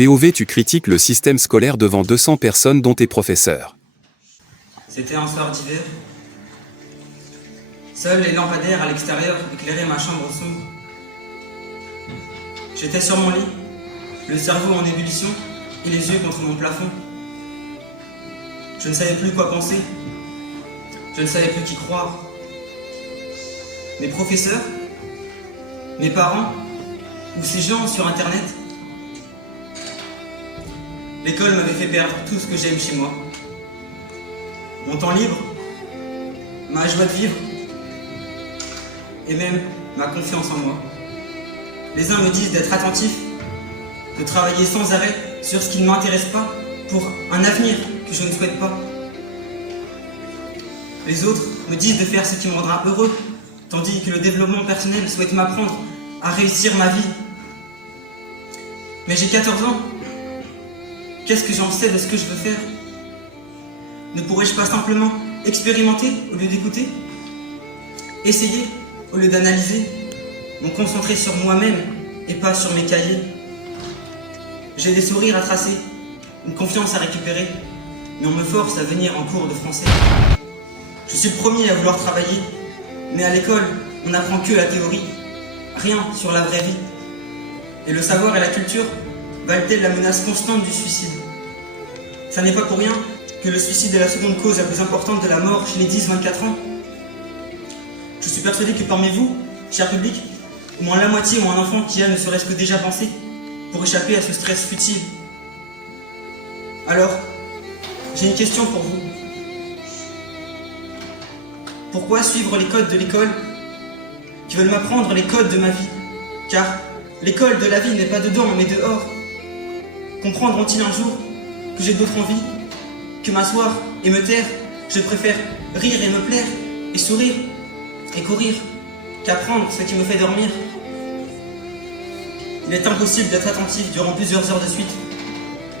POV, tu critiques le système scolaire devant 200 personnes dont tes professeurs. C'était un soir d'hiver. Seuls les lampadaires à l'extérieur éclairaient ma chambre sombre. J'étais sur mon lit, le cerveau en ébullition et les yeux contre mon plafond. Je ne savais plus quoi penser. Je ne savais plus qui croire. Mes professeurs, mes parents ou ces gens sur Internet. L'école m'avait fait perdre tout ce que j'aime chez moi. Mon temps libre, ma joie de vivre et même ma confiance en moi. Les uns me disent d'être attentif, de travailler sans arrêt sur ce qui ne m'intéresse pas pour un avenir que je ne souhaite pas. Les autres me disent de faire ce qui me rendra heureux, tandis que le développement personnel souhaite m'apprendre à réussir ma vie. Mais j'ai 14 ans. Qu'est-ce que j'en sais de ce que je veux faire? Ne pourrais-je pas simplement expérimenter au lieu d'écouter? Essayer au lieu d'analyser? Me concentrer sur moi-même et pas sur mes cahiers? J'ai des sourires à tracer, une confiance à récupérer, mais on me force à venir en cours de français. Je suis le premier à vouloir travailler, mais à l'école, on n'apprend que la théorie, rien sur la vraie vie. Et le savoir et la culture valent-elles la menace constante du suicide? Ça n'est pas pour rien que le suicide est la seconde cause la plus importante de la mort chez les 10-24 ans. Je suis persuadé que parmi vous, cher public, au moins la moitié ont un enfant qui a ne serait-ce que déjà pensé pour échapper à ce stress futile. Alors, j'ai une question pour vous. Pourquoi suivre les codes de l'école qui veulent m'apprendre les codes de ma vie? Car l'école de la vie n'est pas dedans, mais dehors. Comprendront-ils un jour que j'ai d'autres envies que m'asseoir et me taire? Je préfère rire et me plaire, et sourire et courir, qu'apprendre ce qui me fait dormir. Il est impossible d'être attentif durant plusieurs heures de suite,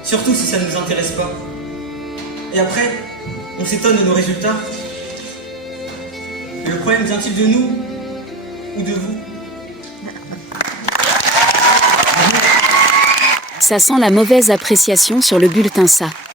surtout si ça ne nous intéresse pas. Et après, on s'étonne de nos résultats. Et le problème vient-il de nous ou de vous? Ça sent la mauvaise appréciation sur le bulletin ça.